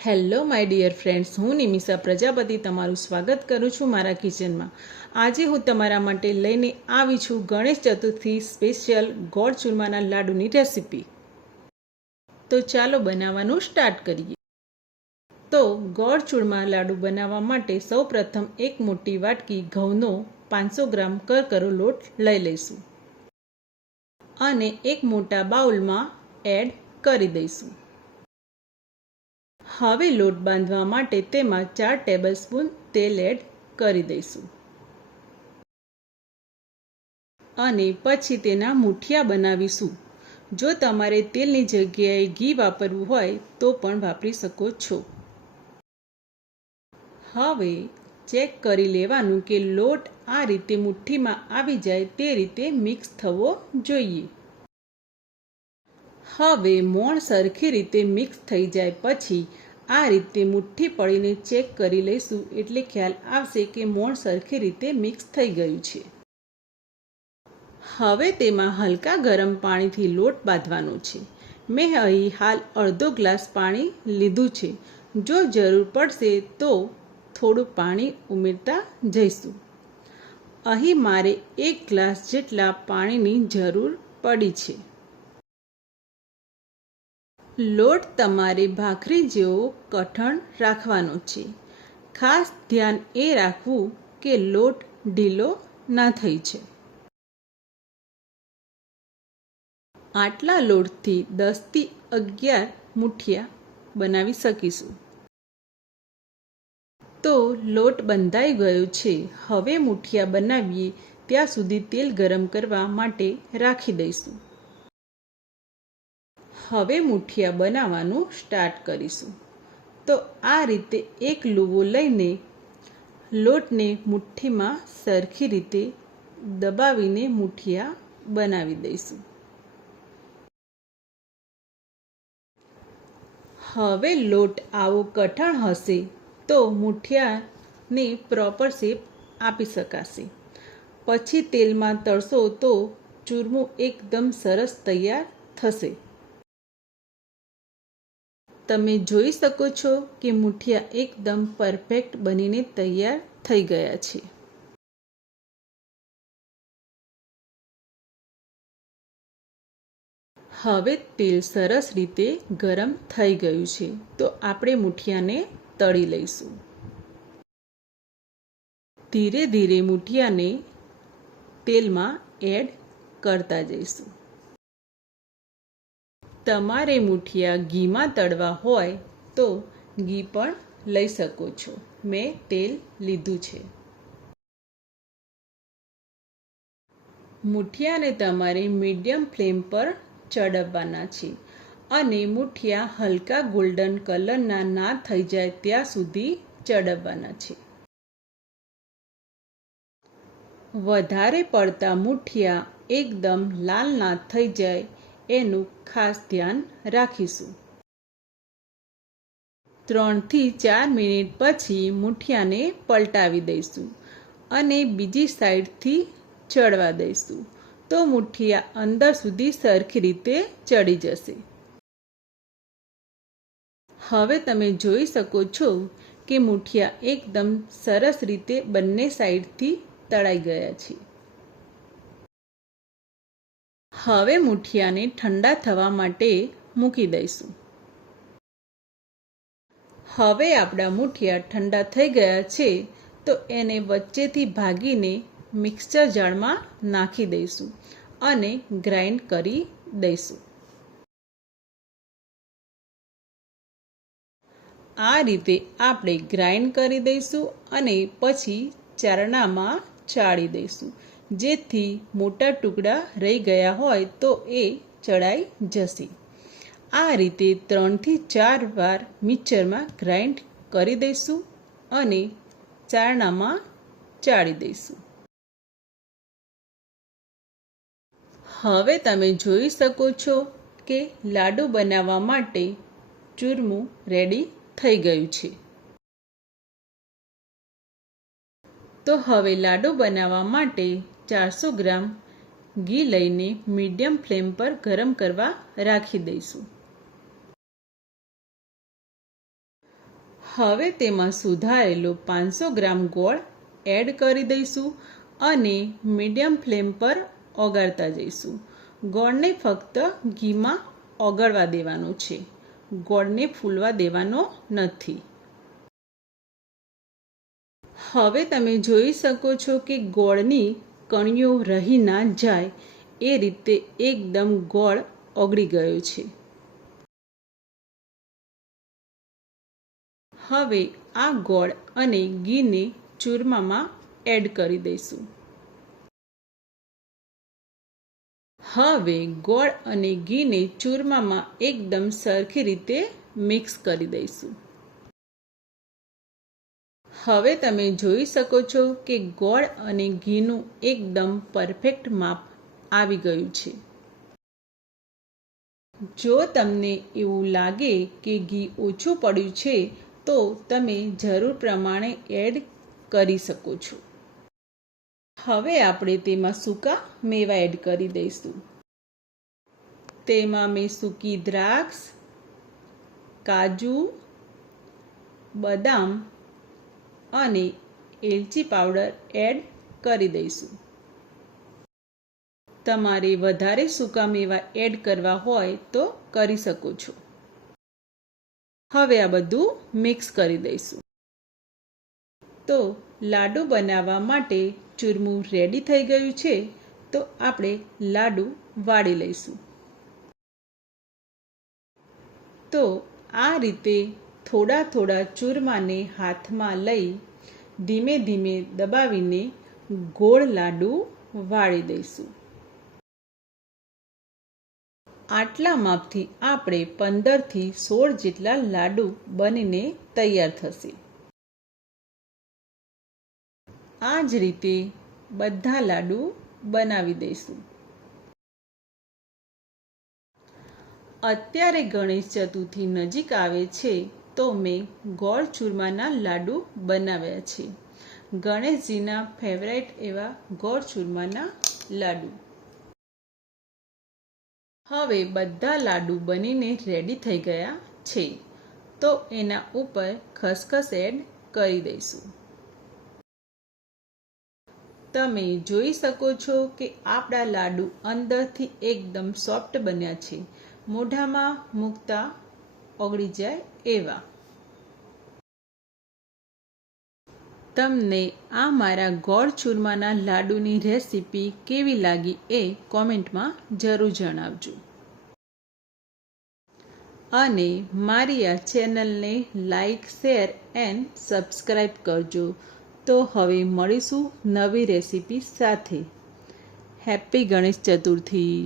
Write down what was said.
Hello my dear friends, હું નિમિષા પ્રજાપતિ તમારું સ્વાગત કરું છું મારા કિચનમાં। આજે હું તમારા માટે લઈને આવી છું ગણેશ ચતુર્થી સ્પેશિયલ ગોળ ચૂરમાના લાડુની રેસીપી। તો ચાલો બનાવવાનું સ્ટાર્ટ કરીએ। તો ગોળ ચૂરમા લાડુ બનાવવા માટે સૌપ્રથમ એક મોટી વાટકી ઘઉંનો 500 ગ્રામ કરકરો લોટ લઈ લઈશું અને એક મોટા બાઉલમાં એડ કરી દઈશું। હવે લોટ બાંધવા માટે તેમાં 4 ટેબલસ્પૂન તેલ એડ કરી દઈશું અને પછી તેના મૂઠિયા બનાવીશું। જો તમારે તેલની જગ્યાએ ઘી વાપરવું હોય તો પણ વાપરી શકો છો। હવે ચેક કરી લેવાનું કે લોટ આ રીતે મુઠ્ઠીમાં આવી જાય તે રીતે મિક્સ થવો જોઈએ। હવે મોણ સરખી રીતે મિક્સ થઈ જાય પછી આ રીતે મુઠ્ઠી પડીને ચેક કરી લઈશું, એટલે ખ્યાલ આવશે કે મોણ સરખી રીતે મિક્સ થઈ ગયું છે। હવે તેમાં હલકા ગરમ પાણીથી લોટ બાંધવાનો છે। મેં અહીં હાલ અડધો ગ્લાસ પાણી લીધું છે। જો જરૂર પડશે તો થોડું પાણી ઉમેરતા જઈશું। અહીં મારે 1 ગ્લાસ જેટલા પાણીની જરૂર પડી છે। લોટ તમારે ભાખરી જેવો કઠણ રાખવાનો છે। ખાસ ધ્યાન એ રાખવું કે લોટ ઢીલો ન થઈ જાય। આટલા લોટથી 10 થી 11 મુઠિયા બનાવી શકીશું। તો લોટ બંધાઈ ગયો છે। હવે મુઠિયા બનાવીએ ત્યાં સુધી તેલ ગરમ કરવા માટે રાખી દઈશું। હવે મુઠિયા બનાવવાનું સ્ટાર્ટ કરીશું। તો આ રીતે એક લુવો લઈને લોટને મુઠ્ઠીમાં સરખી રીતે દબાવીને મુઠિયા બનાવી દઈશું। હવે લોટ આવો કઠણ હશે તો મુઠિયાને પ્રોપર શેપ આપી શકાશે। પછી તેલમાં તળશો તો ચૂરમું એકદમ સરસ તૈયાર થશે। તમે જોઈ શકો છો કે મુઠિયા એકદમ પરફેક્ટ બનીને તૈયાર થઈ ગયા છે। હવે તેલ સરસ રીતે ગરમ થઈ ગયું છે, તો આપણે મુઠિયાને તળી લઈશું। ધીરે ધીરે મુઠિયાને તેલમાં એડ કરતા જઈશું। તમારે મુઠિયા ઘીમાં તળવા હોય તો ઘી પણ લઈ શકો છો। મેં તેલ લીધું છે। મુઠિયાને તમારે મીડિયમ ફ્લેમ પર ચડાવવાના છે અને મુઠિયા હલકા ગોલ્ડન કલરના ના થઈ જાય ત્યાં સુધી ચડાવવાના છે। વધારે પડતા મુઠિયા એકદમ લાલ ના થઈ જાય એનું ખાસ ધ્યાન રાખીશું। 3 થી 4 મિનિટ પછી મુઠિયાને પલટાવી દઈશું અને બીજી સાઈડથી ચડવા દઈશું, તો મુઠિયા અંદર સુધી સરખી રીતે ચડી જશે। હવે તમે જોઈ શકો છો કે મુઠિયા એકદમ સરસ રીતે બંને સાઈડથી તળાઈ ગયા છે। હવે મુઠિયાને ઠંડા થવા માટે મૂકી દઈશું। હવે આપણા મુઠિયા ઠંડા થઈ ગયા છે, તો એને વચ્ચેથી ભાગીને મિક્સર જારમાં નાખી દઈશું અને ગ્રાઇન્ડ કરી દઈશું। આ રીતે આપણે ગ્રાઇન્ડ કરી દઈશું અને પછી ચારણામાં ચાળી દઈશું, જેથી મોટા ટુકડા રહી ગયા હોય તો એ ચડાઈ જશે। આ રીતે 3 થી 4 વાર મિક્સરમાં ગ્રાઇન્ડ કરી દઈશું અને ચારણામાં ચાળી દઈશું। હવે તમે જોઈ શકો છો કે લાડુ બનાવવા માટે ચૂરમું રેડી થઈ ગયું છે। તો હવે લાડુ બનાવવા માટે 400 ગ્રામ ઘી લઈને મીડિયમ ફ્લેમ પર ગરમ કરવા રાખી દઈશું। હવે તેમાં સુધારેલો 500 ગ્રામ ગોળ એડ કરી દઈશું અને મીડિયમ ફ્લેમ પર ઓગાળતા જઈશું. ગોળને ફક્ત ઘીમાં ઓગળવા દેવાનો છે, ગોળને ફૂલવા દેવાનો નથી. હવે તમે જોઈ શકો છો કે ગોળની કણીઓ રહી ના જાય એ રીતે એકદમ ગોળ ઓગળી ગયો છે. હવે આ ગોળ અને ઘીને ચૂરમામાં એડ કરી દઈશું. હવે ગોળ અને ઘીને ચૂરમામાં એકદમ સરખી રીતે મિક્સ કરી દઈશું. હવે તમે જોઈ શકો છો કે ગોળ અને ઘીનું એકદમ પરફેક્ટ માપ આવી ગયું છે. જો તમને એવું લાગે કે ઘી ઓછું પડ્યું છે તો તમે જરૂર પ્રમાણે એડ કરી શકો છો. હવે આપણે તેમાં સૂકા મેવા એડ કરી દઈશું. તેમાં મેં સૂકી દ્રાક્ષ, કાજુ, બદામ અને એલચી પાવડર એડ કરી દઈશું. તમારે વધારે સૂકા મેવા એડ કરવા હોય તો કરી શકો છો. હવે આ બધું મિક્સ કરી દઈશું. તો લાડુ બનાવવા માટે ચૂરમું રેડી થઈ ગયું છે, તો આપણે લાડુ વાળી લઈશું. તો આ રીતે થોડા થોડા ચૂરમાને હાથમાં લઈ ધીમે ધીમે દબાવીને ગોળ લાડુ વાળી દઈશું. આટલા માપથી આપણે 15 થી 16 જેટલા લાડુ બનીને તૈયાર થશે. આ જ રીતે બધા લાડુ બનાવી દઈશું. અત્યારે ગણેશ ચતુર્થી નજીક આવે છે તો મેં ગોળ ચૂરમાના લાડુ બનાવ્યા છે. ગણેશજીના ફેવરેટ એવા ગોળ ચૂરમાના લાડુ. હવે બધા લાડુ બનીને રેડી થઈ ગયા છે, તો એના ઉપર ખસખસ એડ કરી દઈશું. તમે જોઈ શકો છો કે આપણા લાડુ અંદરથી એકદમ સોફ્ટ બન્યા છે, મોઢામાં મૂકતા ઓગળી જાય એવા. તમને આ મારા ગોળ ચૂરમાના લાડુની રેસીપી કેવી લાગી એ કોમેન્ટમાં જરૂર જણાવજો. અને મારી આ ચેનલને લાઈક, શેર એન્ડ સબસ્ક્રાઈબ કરજો. તો હવે મળીશું નવી રેસીપી સાથે. હેપી ગણેશ ચતુર્થી.